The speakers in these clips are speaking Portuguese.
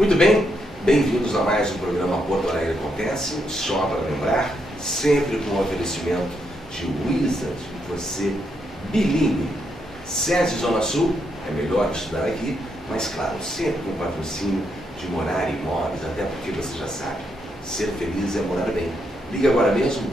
Muito bem, bem-vindos a mais um programa Porto Alegre Acontece, só para lembrar, sempre com o oferecimento de Wizard, você bilíngue. SESI Zona Sul, é melhor estudar aqui, mas claro, sempre com patrocínio de Morar Imóveis, até porque você já sabe, ser feliz é morar bem. Ligue agora mesmo,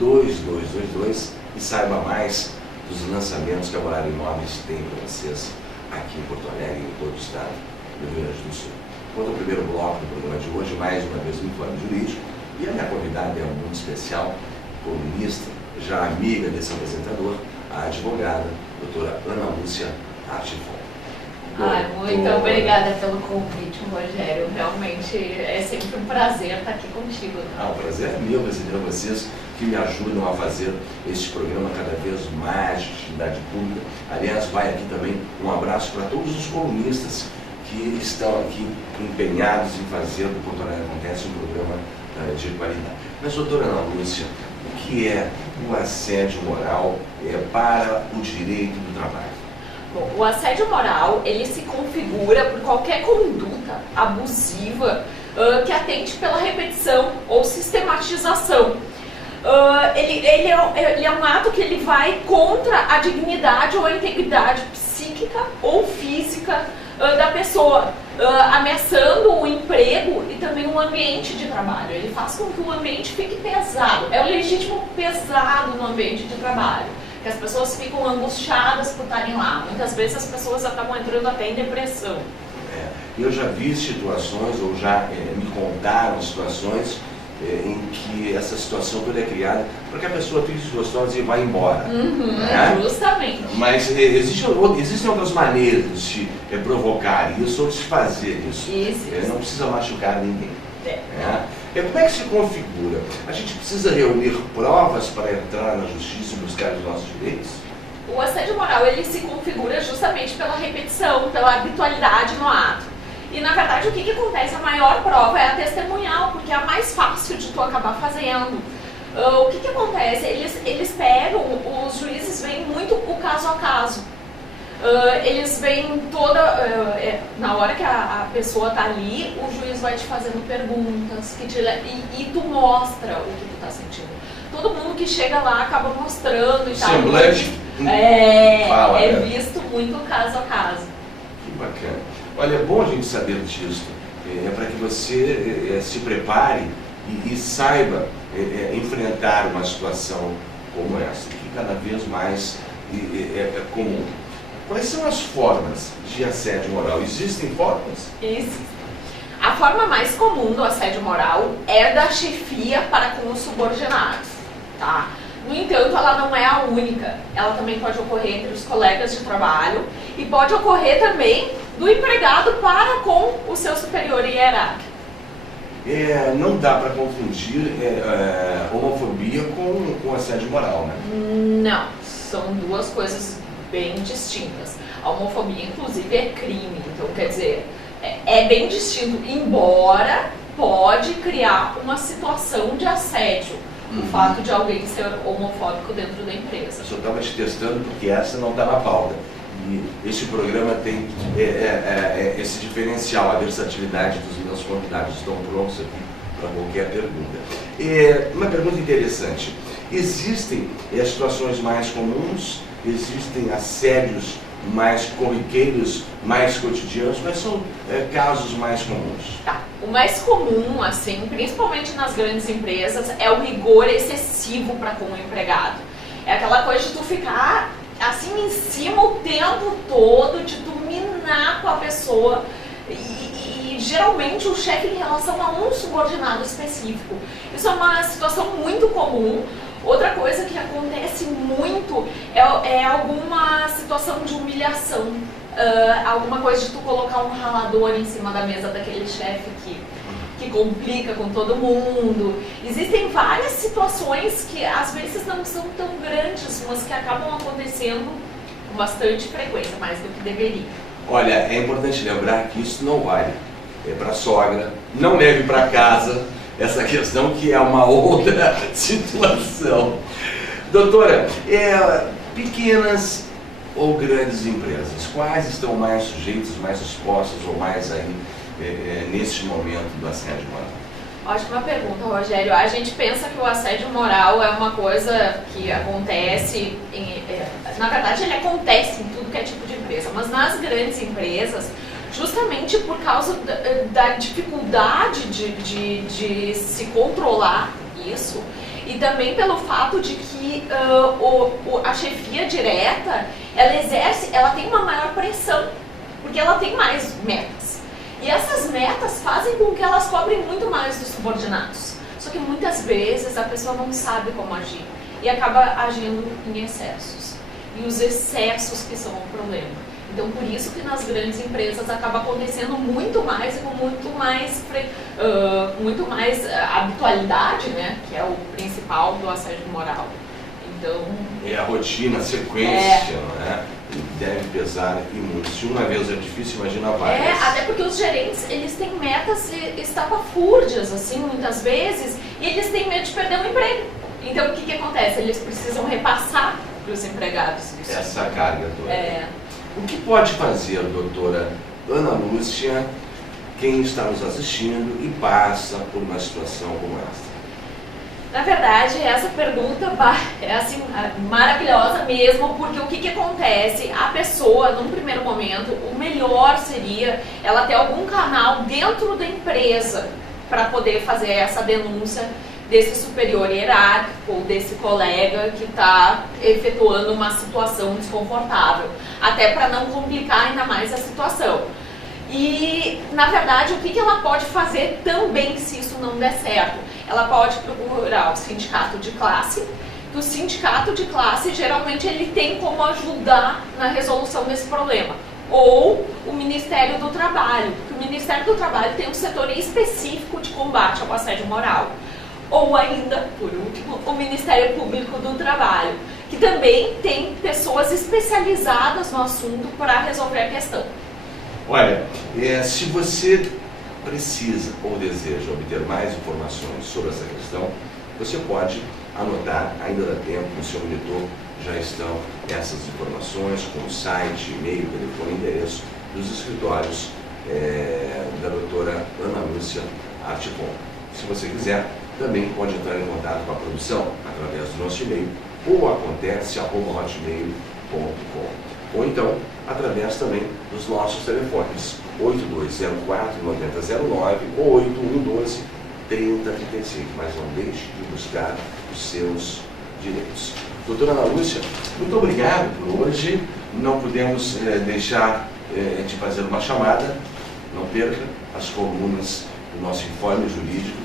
3333-2222 e saiba mais dos lançamentos que a Morar Imóveis tem para vocês aqui em Porto Alegre e em todo o estado do Rio Grande do Sul. Quanto ao primeiro bloco do programa de hoje, mais uma vez muito ano jurídico, e a minha convidada é muito especial, colunista, já amiga desse apresentador, a advogada, doutora Ana Lúcia Artifon. Muito obrigada pelo convite, Rogério. Realmente é sempre um prazer estar aqui contigo. O prazer é meu receber vocês que me ajudam a fazer este programa cada vez mais de utilidade pública. Aliás, vai aqui também um abraço para todos os colunistas que estão aqui empenhados em fazer do Porto Alegre Acontece um programa de qualidade. Mas, doutora Ana Lúcia, o que é o assédio moral para o direito do trabalho? Bom, o assédio moral, ele se configura por qualquer conduta abusiva que atente pela repetição ou sistematização. Ele é um ato que ele vai contra a dignidade ou a integridade psíquica ou física da pessoa, ameaçando o emprego e também o ambiente de trabalho. Ele faz com que o ambiente fique pesado, é o legítimo pesado no ambiente de trabalho. Que as pessoas ficam angustiadas por estarem lá. Muitas vezes as pessoas acabam entrando até em depressão. Eu já vi situações, ou já me contaram situações em que essa situação toda é criada porque a pessoa fica desgostosa e vai embora. Justamente. Mas existem outras maneiras de provocar isso ou de se fazer isso. Não precisa machucar ninguém. Como é que se configura? A gente precisa reunir provas para entrar na justiça e buscar os nossos direitos? O assédio moral, ele se configura justamente pela repetição, pela habitualidade no ato. E na verdade o que acontece? A maior prova é a testemunhal, porque é a mais fácil de tu acabar fazendo. O que acontece? Eles pegam, os juízes veem muito o caso a caso. Eles veem na hora que a pessoa está ali, o juiz vai te fazendo perguntas e tu mostra o que tu está sentindo. Todo mundo que chega lá acaba mostrando e tal. Semblante. Visto muito caso a caso. Que bacana. Olha, é bom a gente saber disso, para que você se prepare e saiba enfrentar uma situação como essa, que cada vez mais é comum. Quais são as formas de assédio moral? Existem formas? Existem. A forma mais comum do assédio moral é da chefia para com os subordinados, tá? No entanto, ela não é a única. Ela também pode ocorrer entre os colegas de trabalho e pode ocorrer também do empregado para com o seu superior hierárquico. Não dá para confundir homofobia com assédio moral, né? Não, são duas coisas bem distintas. A homofobia, inclusive, é crime. Então, quer dizer, é bem distinto, embora pode criar uma situação de assédio. O fato de alguém ser homofóbico dentro da empresa. Eu só estava te testando porque essa não está na pauta. E este programa tem esse diferencial, a versatilidade dos meus convidados. Estão prontos aqui para qualquer pergunta. Uma pergunta interessante. Existem situações mais comuns? Existem assédios mais corriqueiros, mais cotidianos? Quais são casos mais comuns? Tá. O mais comum, assim, principalmente nas grandes empresas, é o rigor excessivo para com o empregado. É aquela coisa de tu ficar assim em cima o tempo todo, de tu minar com a pessoa e geralmente o chefe em relação a um subordinado específico. Isso é uma situação muito comum. Outra coisa que acontece muito é alguma situação de humilhação, alguma coisa de tu colocar um ralador em cima da mesa daquele chefe que complica com todo mundo. Existem várias situações que às vezes não são tão grandes, mas que acabam acontecendo com bastante frequência, mais do que deveria. Olha, é importante lembrar que isso não vale para a sogra, não leve para casa essa questão, que é uma outra situação. Doutora, pequenas ou grandes empresas? Quais estão mais sujeitos, mais expostos ou mais aí neste momento do assédio moral? Ótima pergunta, Rogério. A gente pensa que o assédio moral é uma coisa que acontece, na verdade ele acontece em tudo que é tipo de empresa, mas nas grandes empresas, justamente por causa da dificuldade de se controlar isso, e também pelo fato de que a chefia direta, ela tem uma maior pressão, porque ela tem mais metas. E essas metas fazem com que elas cobrem muito mais dos subordinados. Só que muitas vezes a pessoa não sabe como agir e acaba agindo em excessos. E os excessos que são o problema. Então, por isso que nas grandes empresas acaba acontecendo muito mais e com muito mais habitualidade, né? Que é o principal do assédio moral. Então... É a rotina, a sequência, né? Deve pesar e muito. Se uma vez é difícil, imagina várias. Até porque os gerentes, eles têm metas estapafúrdias, assim, muitas vezes, e eles têm medo de perder o emprego. Então, o que acontece? Eles precisam repassar para os empregados isso. Essa carga toda. O que pode fazer, doutora Ana Lúcia, quem está nos assistindo e passa por uma situação como essa? Na verdade, essa pergunta é assim, maravilhosa mesmo, porque o que acontece? A pessoa, num primeiro momento, o melhor seria ela ter algum canal dentro da empresa para poder fazer essa denúncia desse superior hierárquico ou desse colega que está efetuando uma situação desconfortável, até para não complicar ainda mais a situação. E, na verdade, o que ela pode fazer também se isso não der certo? Ela pode procurar o sindicato de classe. O sindicato de classe, geralmente, ele tem como ajudar na resolução desse problema. Ou o Ministério do Trabalho, porque o Ministério do Trabalho tem um setor específico de combate ao assédio moral. Ou ainda, por último, o Ministério Público do Trabalho, que também tem pessoas especializadas no assunto para resolver a questão. Olha, se você precisa ou deseja obter mais informações sobre essa questão, você pode anotar, ainda dá tempo, no seu monitor já estão essas informações, com o site, e-mail, telefone e endereço dos escritórios da doutora Ana Lúcia Articon. Se você quiser, também pode entrar em contato com a produção através do nosso e-mail ou acontece@hotmail.com, ou então através também dos nossos telefones 8204-9009 ou 8112-3035, mas não deixe de buscar os seus direitos. Doutora Ana Lúcia, muito obrigado por hoje. Não podemos deixar de fazer uma chamada. Não perca as colunas do nosso informe jurídico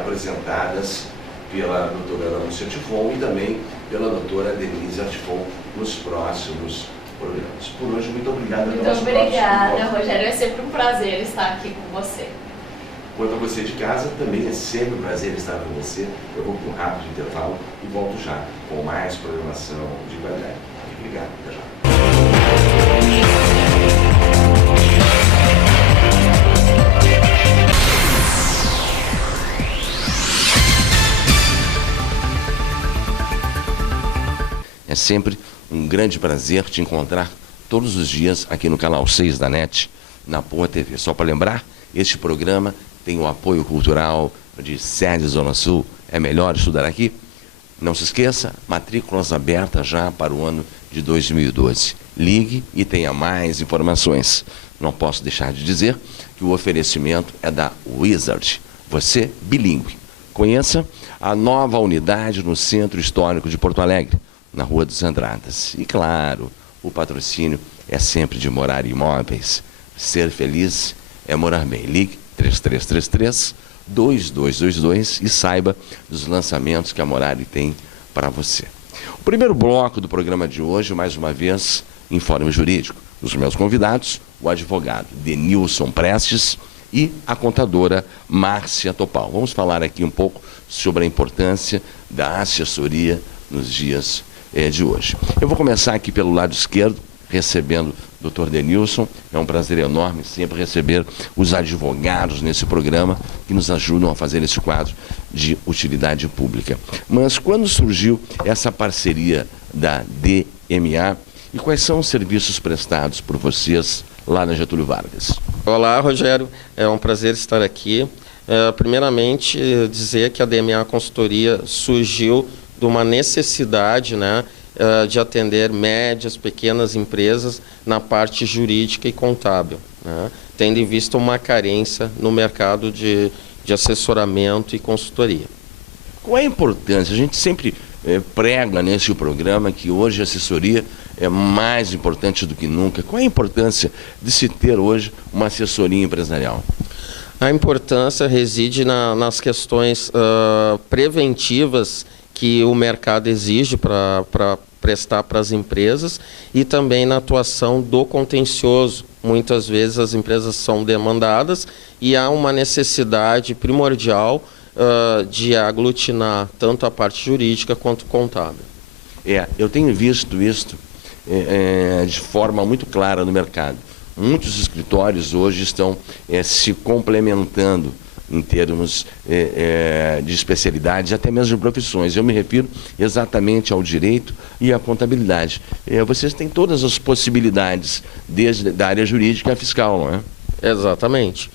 apresentadas pela doutora Ana Lúcia Articon e também pela doutora Denise Articon nos próximos programas. Por hoje, muito obrigado. Muito obrigada, Rogério. É sempre um prazer estar aqui com você. Quanto a você de casa, também é sempre um prazer estar com você. Eu vou para um rápido intervalo e volto já com mais programação de qualidade. Obrigado. Até já. É sempre um grande prazer te encontrar todos os dias aqui no canal 6 da NET, na Poa TV. Só para lembrar, este programa tem o apoio cultural de SEDE Zona Sul. É melhor estudar aqui? Não se esqueça, matrículas abertas já para o ano de 2012. Ligue e tenha mais informações. Não posso deixar de dizer que o oferecimento é da Wizard. Você bilíngue. Conheça a nova unidade no Centro Histórico de Porto Alegre, na Rua dos Andradas. E claro, o patrocínio é sempre de Morar Imóveis. Ser feliz é morar bem. Ligue 3333-2222 e saiba dos lançamentos que a Morari tem para você. O primeiro bloco do programa de hoje, mais uma vez, informe jurídico. Os meus convidados, o advogado Denilson Prestes e a contadora Márcia Topal. Vamos falar aqui um pouco sobre a importância da assessoria nos dias de hoje. Eu vou começar aqui pelo lado esquerdo, recebendo o Dr. Denilson. É um prazer enorme sempre receber os advogados nesse programa que nos ajudam a fazer esse quadro de utilidade pública. Mas quando surgiu essa parceria da DMA e quais são os serviços prestados por vocês lá na Getúlio Vargas? Olá, Rogério. É um prazer estar aqui. Primeiramente, dizer que a DMA Consultoria surgiu de uma necessidade, né, de atender médias, pequenas empresas na parte jurídica e contábil, né, tendo em vista uma carência no mercado de assessoramento e consultoria. Qual é a importância? A gente sempre prega nesse programa que hoje a assessoria é mais importante do que nunca. Qual é a importância de se ter hoje uma assessoria empresarial? A importância reside nas questões preventivas que o mercado exige para prestar para as empresas e também na atuação do contencioso. Muitas vezes as empresas são demandadas e há uma necessidade primordial de aglutinar tanto a parte jurídica quanto contábil. Eu tenho visto isso de forma muito clara no mercado. Muitos escritórios hoje estão se complementando em termos de especialidades, até mesmo de profissões. Eu me refiro exatamente ao direito e à contabilidade. Vocês têm todas as possibilidades, desde da área jurídica à fiscal, não é? Exatamente.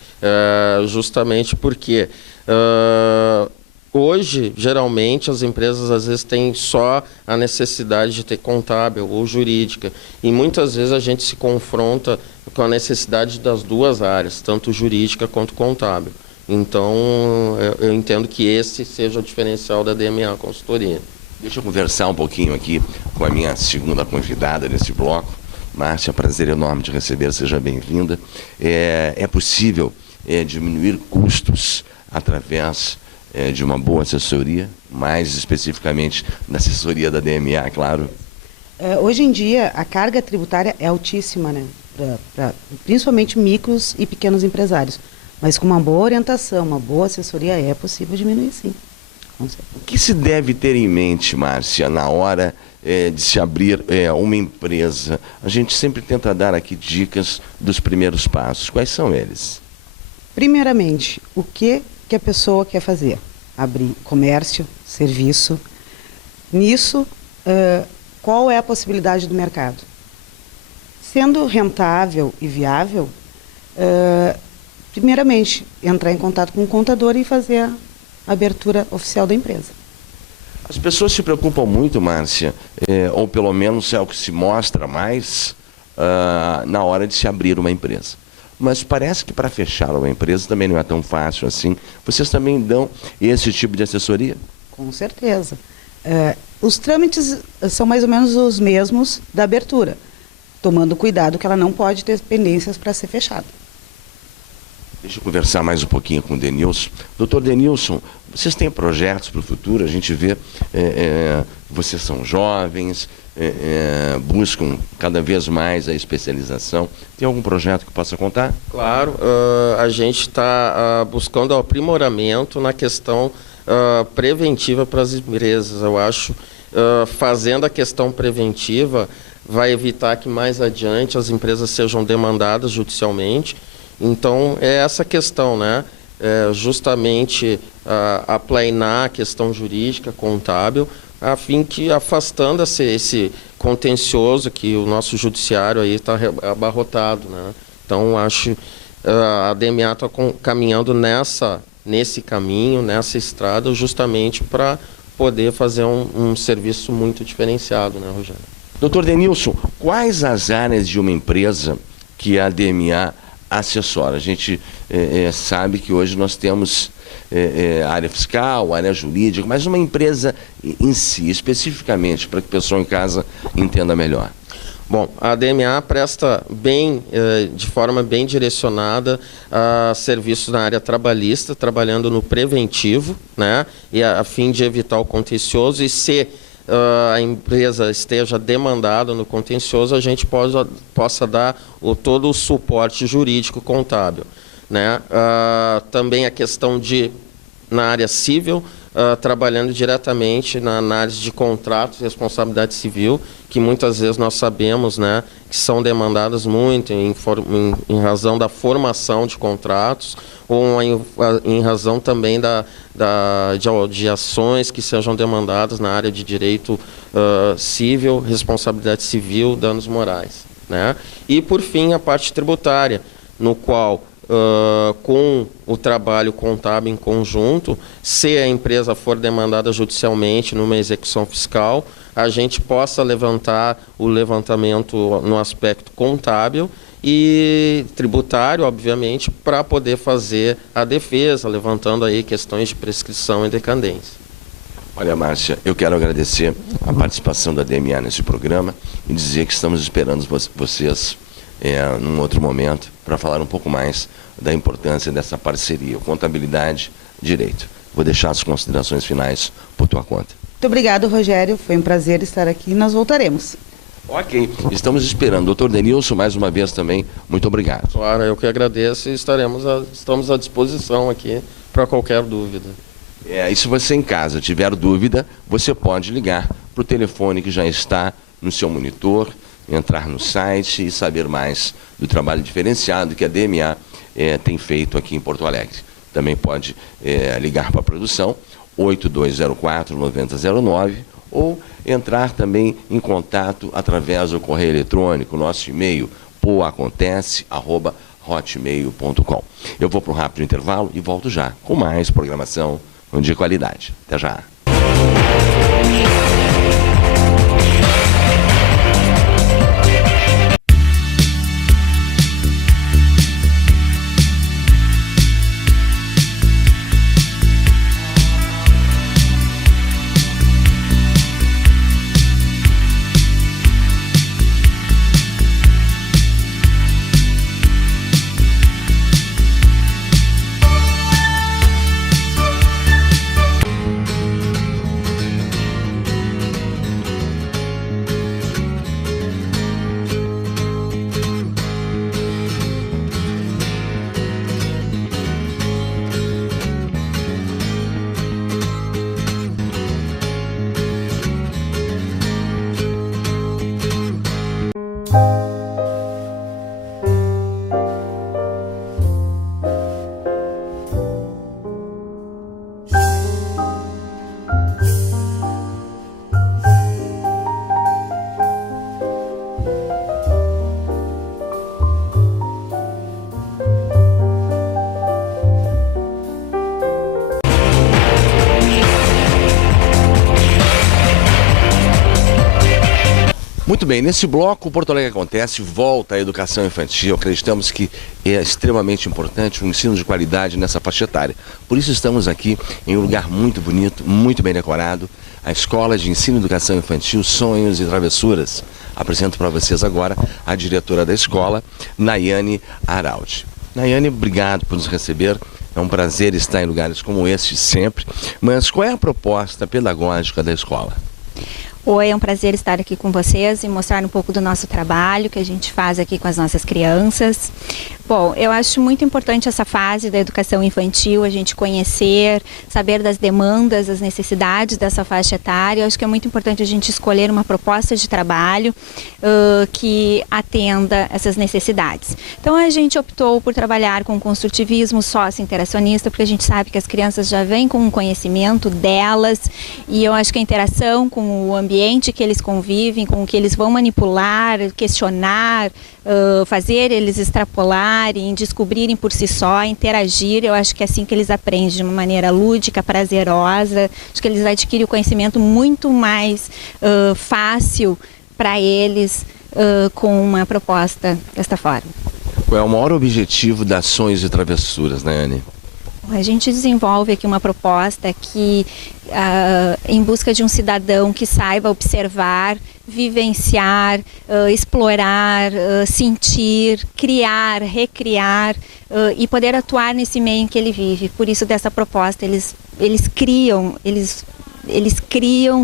Justamente porque hoje, geralmente, as empresas às vezes têm só a necessidade de ter contábil ou jurídica. E muitas vezes a gente se confronta com a necessidade das duas áreas, tanto jurídica quanto contábil. Então, eu entendo que esse seja o diferencial da DMA Consultoria. Deixa eu conversar um pouquinho aqui com a minha segunda convidada nesse bloco. Márcia, prazer enorme de receber, seja bem-vinda. É possível diminuir custos através de uma boa assessoria, mais especificamente da assessoria da DMA, claro? Hoje em dia, a carga tributária é altíssima, né? Principalmente micros e pequenos empresários. Mas com uma boa orientação, uma boa assessoria, é possível diminuir, sim. O que se deve ter em mente, Márcia, na hora de se abrir uma empresa? A gente sempre tenta dar aqui dicas dos primeiros passos. Quais são eles? Primeiramente, o que a pessoa quer fazer? Abrir comércio, serviço. Nisso, qual é a possibilidade do mercado? Sendo rentável e viável, primeiramente, entrar em contato com o contador e fazer a abertura oficial da empresa. As pessoas se preocupam muito, Márcia, ou pelo menos é o que se mostra mais na hora de se abrir uma empresa. Mas parece que para fechar uma empresa também não é tão fácil assim. Vocês também dão esse tipo de assessoria? Com certeza. Os trâmites são mais ou menos os mesmos da abertura, tomando cuidado que ela não pode ter pendências para ser fechada. Deixa eu conversar mais um pouquinho com o Denilson. Doutor Denilson, vocês têm projetos para o futuro? A gente vê, vocês são jovens, buscam cada vez mais a especialização. Tem algum projeto que possa contar? Claro, a gente está buscando o aprimoramento na questão preventiva para as empresas. Eu acho, fazendo a questão preventiva, vai evitar que mais adiante as empresas sejam demandadas judicialmente. Então, é essa questão, né? Justamente aplainar a questão jurídica, contábil, a fim que, afastando esse contencioso que o nosso judiciário aí está abarrotado, né? Então, acho a DMA está caminhando nesse caminho, nessa estrada, justamente para poder fazer um serviço muito diferenciado, né, Rogério? Doutor Denilson, quais as áreas de uma empresa que a DMA assessora? A gente sabe que hoje nós temos área fiscal, área jurídica, mas uma empresa em si, especificamente, para que o pessoal em casa entenda melhor. Bom, a DMA presta de forma bem direcionada a serviços na área trabalhista, trabalhando no preventivo, né, e a fim de evitar o contencioso, e se a empresa esteja demandada no contencioso, a gente possa dar todo o suporte jurídico contábil, né? Também a questão na área civil, trabalhando diretamente na análise de contratos e responsabilidade civil, que muitas vezes nós sabemos, né, que são demandadas muito em razão da formação de contratos ou em razão também de ações que sejam demandadas na área de direito civil, responsabilidade civil, danos morais, né? E, por fim, a parte tributária, no qual, com o trabalho contábil em conjunto, se a empresa for demandada judicialmente numa execução fiscal, a gente possa levantar o levantamento no aspecto contábil e tributário, obviamente, para poder fazer a defesa, levantando aí questões de prescrição e decadência. Olha, Márcia, eu quero agradecer a participação da DMA nesse programa e dizer que estamos esperando vocês num outro momento para falar um pouco mais da importância dessa parceria, contabilidade, direito. Vou deixar as considerações finais por tua conta. Muito obrigado, Rogério. Foi um prazer estar aqui e nós voltaremos. Ok, estamos esperando. Doutor Denilson, mais uma vez também, muito obrigado. Claro, eu que agradeço e estamos à disposição aqui para qualquer dúvida. E se você em casa tiver dúvida, você pode ligar para o telefone que já está no seu monitor, entrar no site e saber mais do trabalho diferenciado que a DMA tem feito aqui em Porto Alegre. Também pode ligar para a produção, 8204-9009, ou entrar também em contato através do correio eletrônico, nosso e-mail, poacontece@hotmail.com. Eu vou para um rápido intervalo e volto já com mais programação de qualidade. Até já. Muito bem, nesse bloco o Porto Alegre Acontece volta à educação infantil. Acreditamos que é extremamente importante o ensino de qualidade nessa faixa etária. Por isso estamos aqui em um lugar muito bonito, muito bem decorado, a Escola de Ensino e Educação Infantil Sonhos e Travessuras. Apresento para vocês agora a diretora da escola, Nayane Araldi. Nayane, obrigado por nos receber. É um prazer estar em lugares como este sempre. Mas qual é a proposta pedagógica da escola? Oi, é um prazer estar aqui com vocês e mostrar um pouco do nosso trabalho que a gente faz aqui com as nossas crianças. Bom, eu acho muito importante essa fase da educação infantil, a gente conhecer, saber das demandas, as necessidades dessa faixa etária. Eu acho que é muito importante a gente escolher uma proposta de trabalho que atenda essas necessidades. Então a gente optou por trabalhar com construtivismo socio-interacionista, porque a gente sabe que as crianças já vêm com um conhecimento delas e eu acho que a interação com o ambiente que eles convivem, com o que eles vão manipular, questionar, fazer eles extrapolarem, descobrirem por si só, interagir, eu acho que é assim que eles aprendem de uma maneira lúdica, prazerosa, acho que eles adquirem o conhecimento muito mais fácil para eles com uma proposta desta forma. Qual é o maior objetivo das Sonhos e Travessuras, Nayane? A gente desenvolve aqui uma proposta que, em busca de um cidadão que saiba observar, vivenciar, explorar, sentir, criar, recriar e poder atuar nesse meio em que ele vive. Por isso dessa proposta, eles criam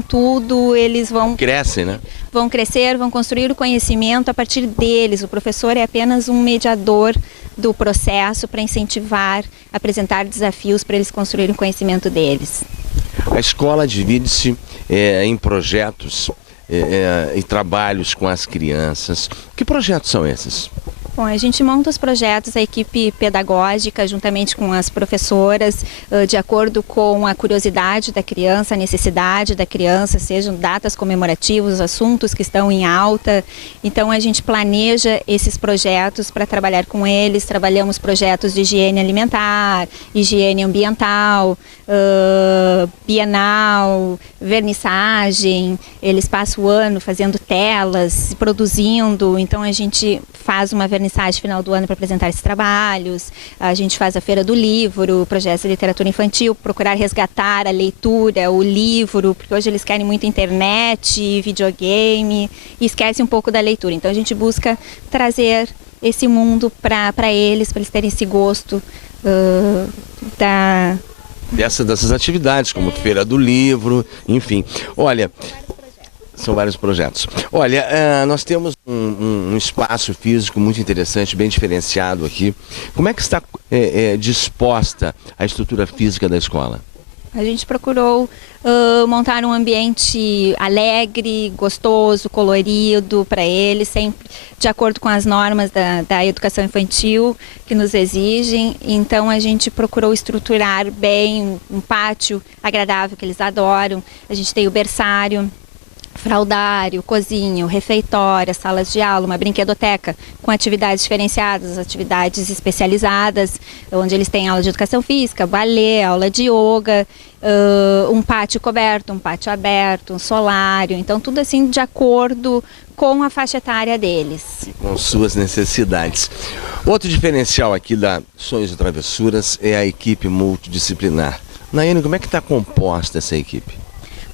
tudo, eles vão... Crescem, né? Vão crescer, vão construir o conhecimento a partir deles. O professor é apenas um mediador do processo para incentivar, apresentar desafios para eles construírem o conhecimento deles. A escola divide-se em projetos e trabalhos com as crianças. Que projetos são esses? Bom, a gente monta os projetos, a equipe pedagógica, juntamente com as professoras, de acordo com a curiosidade da criança, a necessidade da criança, sejam datas comemorativas, assuntos que estão em alta. Então, a gente planeja esses projetos para trabalhar com eles. Trabalhamos projetos de higiene alimentar, higiene ambiental, bienal, vernissagem. Eles passam o ano fazendo telas, produzindo. Então, a gente faz uma vernissagem final do ano para apresentar esses trabalhos. A gente faz a Feira do Livro, projetos de literatura infantil, procurar resgatar a leitura, o livro, porque hoje eles querem muito internet, videogame e esquecem um pouco da leitura. Então a gente busca trazer esse mundo para eles terem esse gosto dessas atividades, como Feira do Livro, enfim. Olha, são vários projetos. Olha, nós temos um espaço físico muito interessante, bem diferenciado aqui. Como é que está disposta a estrutura física da escola? A gente procurou montar um ambiente alegre, gostoso, colorido para eles, sempre de acordo com as normas da educação infantil que nos exigem. Então a gente procurou estruturar bem um pátio agradável que eles adoram. A gente tem o berçário, fraldário, cozinha, refeitório, salas de aula, uma brinquedoteca com atividades diferenciadas, atividades especializadas, onde eles têm aula de educação física, balé, aula de yoga, um pátio coberto, um pátio aberto, um solário. Então tudo assim de acordo com a faixa etária deles. Com suas necessidades. Outro diferencial aqui da Sonhos e Travessuras é a equipe multidisciplinar. Naiane, como é que está composta essa equipe?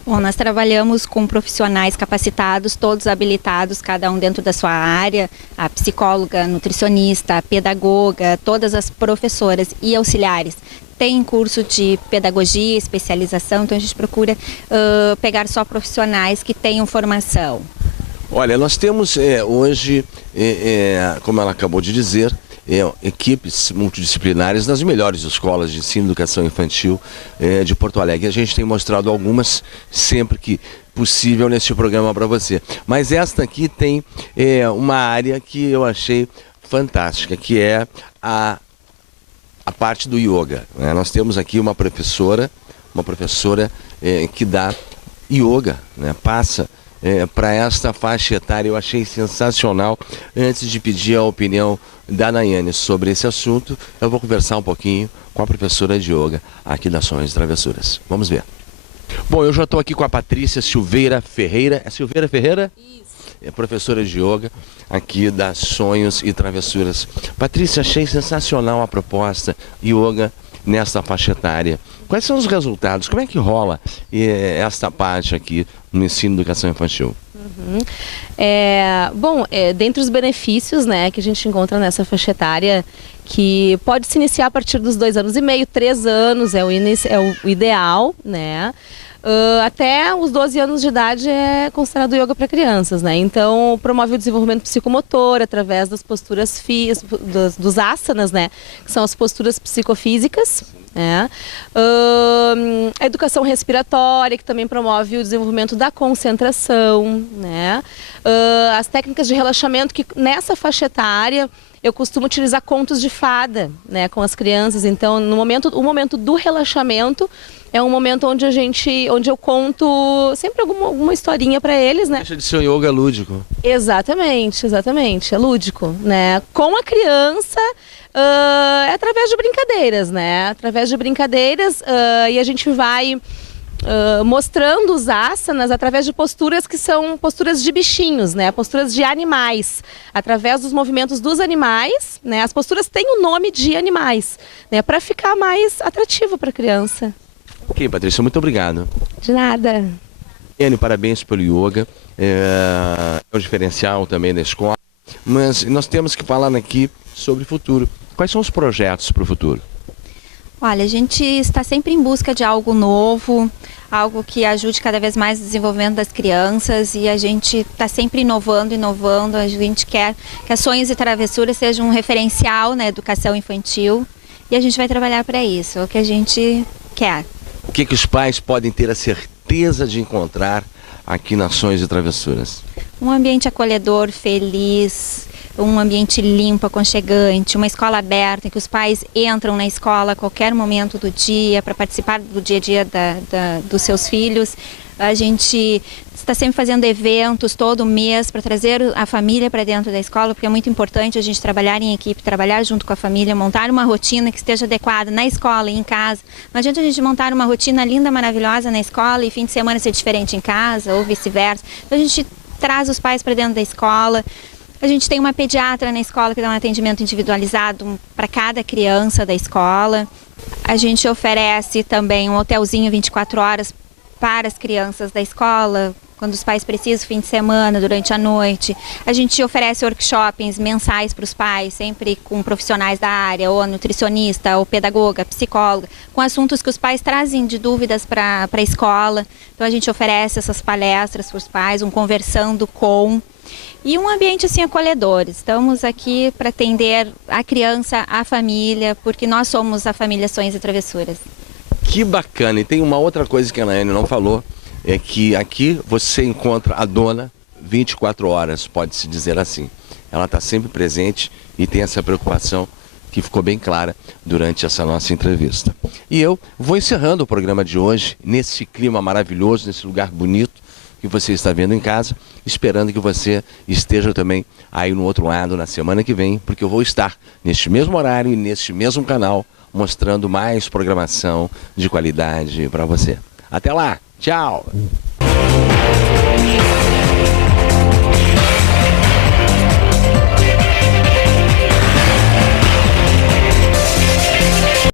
Bom, nós trabalhamos com profissionais capacitados, todos habilitados, cada um dentro da sua área, a psicóloga, a nutricionista, a pedagoga, todas as professoras e auxiliares. Tem curso de pedagogia, especialização, então a gente procura pegar só profissionais que tenham formação. Olha, nós temos hoje, como ela acabou de dizer, equipes multidisciplinares nas melhores escolas de ensino e educação infantil de Porto Alegre. A gente tem mostrado algumas sempre que possível neste programa para você. Mas esta aqui tem uma área que eu achei fantástica, que é a parte do yoga, né? Nós temos aqui uma professora que dá yoga, né? Passa para esta faixa etária. Eu achei sensacional. Antes de pedir a opinião da Naiane sobre esse assunto, eu vou conversar um pouquinho com a professora de yoga aqui da Sonhos e Travessuras. Vamos ver. Bom, eu já estou aqui com a Patrícia Silveira Ferreira. É Silveira Ferreira? Isso. É professora de yoga aqui da Sonhos e Travessuras. Patrícia, achei sensacional a proposta yoga nesta faixa etária. Quais são os resultados? Como é que rola esta parte aqui no ensino de educação infantil? Bom, dentre os benefícios, né, que a gente encontra nessa faixa etária, que pode se iniciar a partir dos 2 anos e meio, 3 anos é o ideal, né? Até os 12 anos de idade é considerado yoga para crianças, né? Então promove o desenvolvimento psicomotor através das posturas dos asanas, né? Que são as posturas psicofísicas. A educação respiratória, que também promove o desenvolvimento da concentração, né? As técnicas de relaxamento, que nessa faixa etária eu costumo utilizar contos de fada, né, com as crianças. Então, o momento do relaxamento é um momento onde eu conto sempre alguma historinha para eles, né? Deixa de ser um yoga lúdico. Exatamente, é lúdico, né? Com a criança, através de brincadeiras, né? Através de brincadeiras, e a gente vai mostrando os asanas através de posturas que são posturas de bichinhos, né? Posturas de animais, através dos movimentos dos animais, né? As posturas têm o nome de animais, né? Para ficar mais atrativo para a criança. Ok, Patrícia, muito obrigado. De nada. Naiane, parabéns pelo yoga, é um diferencial também da escola, mas nós temos que falar aqui sobre o futuro. Quais são os projetos para o futuro? Olha, a gente está sempre em busca de algo novo, algo que ajude cada vez mais o desenvolvimento das crianças, e a gente está sempre inovando, a gente quer que a Sonhos e Travessuras seja um referencial na educação infantil, e a gente vai trabalhar para isso, é o que a gente quer. O que os pais podem ter a certeza de encontrar aqui na Sonhos e Travessuras? Um ambiente acolhedor, feliz, um ambiente limpo, aconchegante, uma escola aberta, em que os pais entram na escola a qualquer momento do dia para participar do dia a dia dos seus filhos. A gente está sempre fazendo eventos todo mês para trazer a família para dentro da escola, porque é muito importante a gente trabalhar em equipe, trabalhar junto com a família, montar uma rotina que esteja adequada na escola e em casa. Não adianta a gente montar uma rotina linda, maravilhosa na escola e fim de semana ser diferente em casa ou vice-versa. Então a gente traz os pais para dentro da escola. A gente tem uma pediatra na escola que dá um atendimento individualizado para cada criança da escola. A gente oferece também um hotelzinho 24 horas para as crianças da escola, quando os pais precisam, fim de semana, durante a noite. A gente oferece workshops mensais para os pais, sempre com profissionais da área, ou nutricionista, ou pedagoga, psicóloga, com assuntos que os pais trazem de dúvidas para a escola. Então a gente oferece essas palestras para os pais, um conversando com... E um ambiente assim acolhedor. Estamos aqui para atender a criança, a família, porque nós somos a família Sonhos e Travessuras. Que bacana! E tem uma outra coisa que a Anaiane não falou, é que aqui você encontra a dona 24 horas, pode-se dizer assim. Ela está sempre presente e tem essa preocupação que ficou bem clara durante essa nossa entrevista. E eu vou encerrando o programa de hoje nesse clima maravilhoso, nesse lugar bonito que você está vendo em casa, esperando que você esteja também aí no outro lado na semana que vem, porque eu vou estar neste mesmo horário e neste mesmo canal mostrando mais programação de qualidade para você. Até lá, tchau!